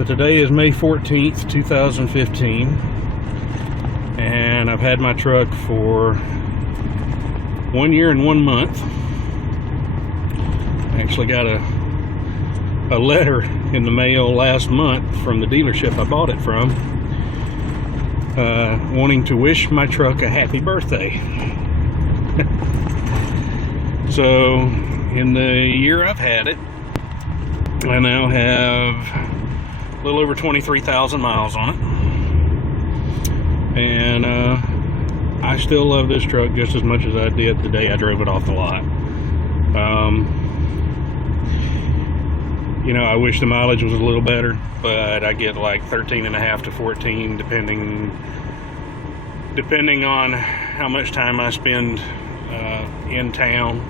So today is May 14th, 2015, and I've had my truck for 1 year and 1 month. I actually got a letter in the mail last month from the dealership I bought it from, wanting to wish my truck a happy birthday. So in the year I've had it, I now have a little over 23,000 miles on it, and I still love this truck just as much as I did the day I drove it off the lot. You know, I wish the mileage was a little better, but I get like 13.5 to 14 depending on how much time I spend in town.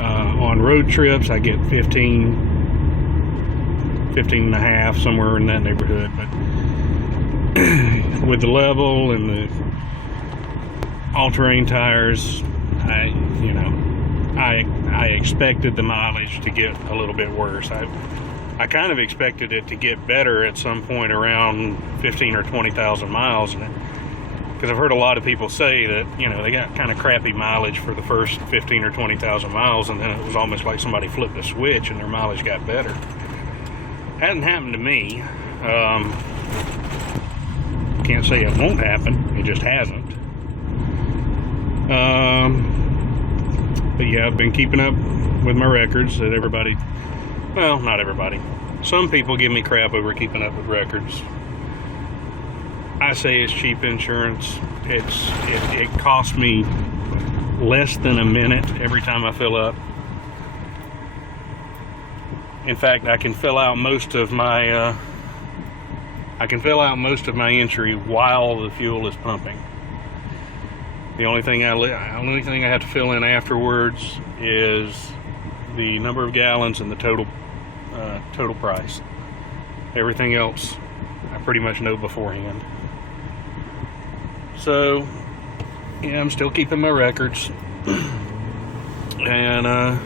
On road trips I get 15.5, somewhere in that neighborhood. But with the level and the all-terrain tires, I expected the mileage to get a little bit worse. I kind of expected it to get better at some point around 15 or 20,000 miles, because I've heard a lot of people say that, you know, they got kind of crappy mileage for the first 15 or 20,000 miles, and then it was almost like somebody flipped a switch and their mileage got better. Hasn't happened to me. Can't say it won't happen, it just hasn't. But yeah, I've been keeping up with my records that everybody, well, not everybody, some people give me crap over keeping up with records. I say it's cheap insurance. It costs me less than a minute every time I fill up. In fact, I can fill out most of my entry while the fuel is pumping. The only thing I have to fill in afterwards is the number of gallons and the total price. Everything else I pretty much know beforehand. So yeah, I'm still keeping my records, and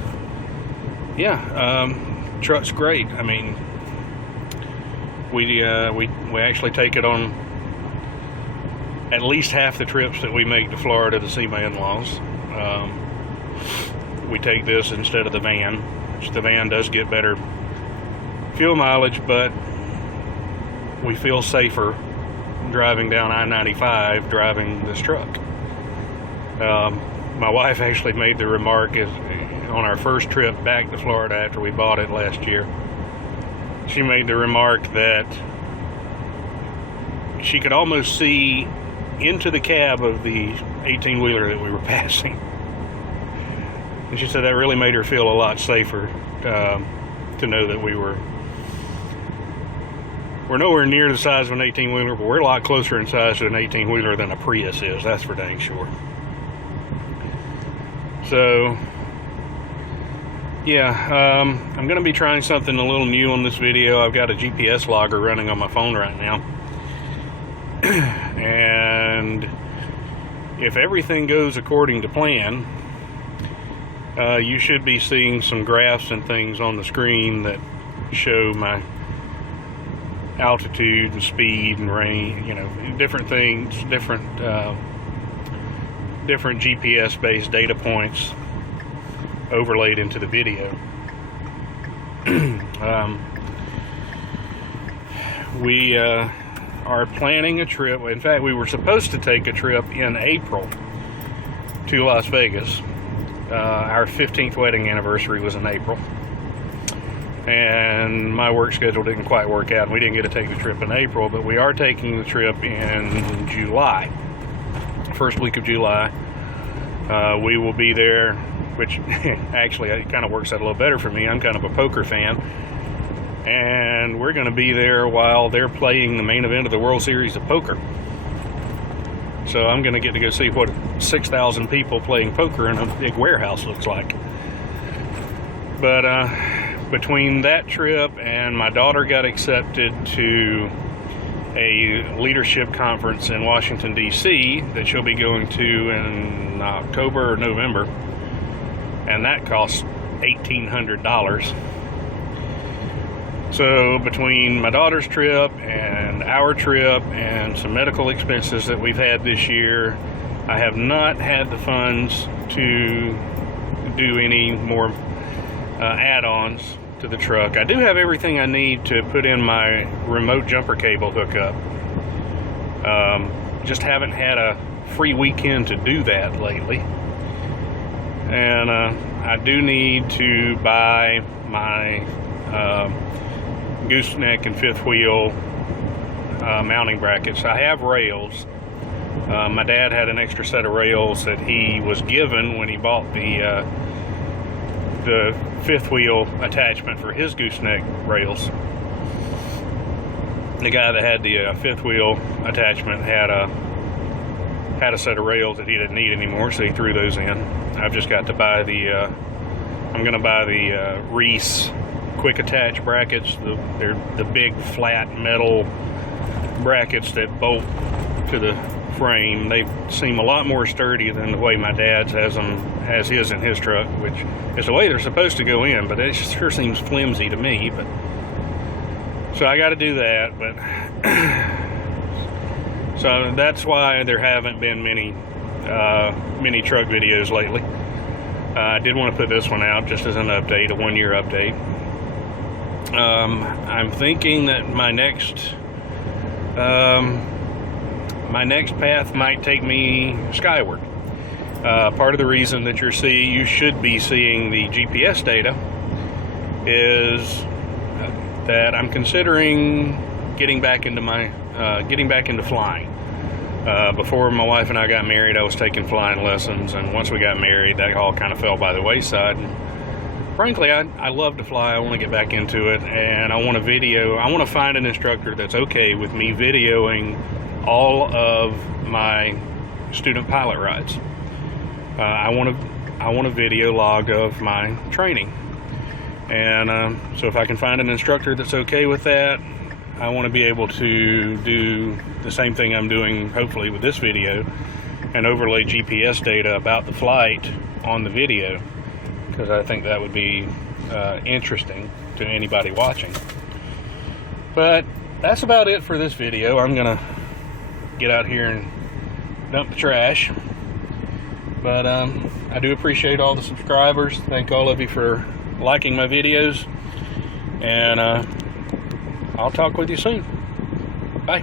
truck's great. I mean, we actually take it on at least half the trips that we make to Florida to see my in-laws. We take this instead of the van, which the van does get better fuel mileage, but we feel safer driving down I-95 driving this truck. My wife actually made the remark on our first trip back to Florida after we bought it last year. She made the remark that she could almost see into the cab of the 18-wheeler that we were passing. And she said that really made her feel a lot safer, to know that we're nowhere near the size of an 18-wheeler, but we're a lot closer in size to an 18-wheeler than a Prius is, that's for dang sure. So yeah, I'm going to be trying something a little new on this video. I've got a GPS logger running on my phone right now. And if everything goes according to plan, you should be seeing some graphs and things on the screen that show my altitude and speed and range, you know, different things, different GPS based data points overlaid into the video. We are planning a trip. In fact, we were supposed to take a trip in April to Las Vegas. Our 15th wedding anniversary was in April, and my work schedule didn't quite work out, and we didn't get to take the trip in April, but we are taking the trip in July, first week of July. We will be there, which actually it kind of works out a little better for me. I'm kind of a poker fan, and we're going to be there while they're playing the main event of the World Series of Poker. So I'm going to get to go see what 6,000 people playing poker in a big warehouse looks like. But between that trip and my daughter got accepted to a leadership conference in Washington, D.C. that she'll be going to in October or November, and that costs $1,800. So between my daughter's trip and our trip and some medical expenses that we've had this year, I have not had the funds to do any more add-ons to the truck. I do have everything I need to put in my remote jumper cable hookup. Just haven't had a free weekend to do that lately. And I do need to buy my gooseneck and fifth wheel mounting brackets. I have rails. My dad had an extra set of rails that he was given when he bought the fifth wheel attachment for his gooseneck rails. The guy that had the fifth wheel attachment had a set of rails that he didn't need anymore, so he threw those in. I've just got to buy the I'm gonna buy the Reese quick attach brackets. They're the big flat metal brackets that bolt to the frame. They seem a lot more sturdy than the way my dad's has his in his truck, which is the way they're supposed to go in, but it sure seems flimsy to me. But so I got to do that. But so that's why there haven't been many truck videos lately. I did want to put this one out just as an update, a 1-year update. I'm thinking that my next path might take me skyward. Part of the reason that you should be seeing the GPS data is that I'm considering getting back into flying. Before my wife and I got married, I was taking flying lessons, and once we got married, that all kind of fell by the wayside. And frankly, I love to fly. I want to get back into it, and I want to find an instructor that's okay with me videoing all of my student pilot rides. I want a video log of my training, and so if I can find an instructor that's okay with that, I want to be able to do the same thing I'm doing hopefully with this video, and overlay GPS data about the flight on the video, because I think that would be interesting to anybody watching. But that's about it for this video. I'm gonna get out here and dump the trash. But I do appreciate all the subscribers. Thank all of you for liking my videos, and I'll talk with you soon. Bye.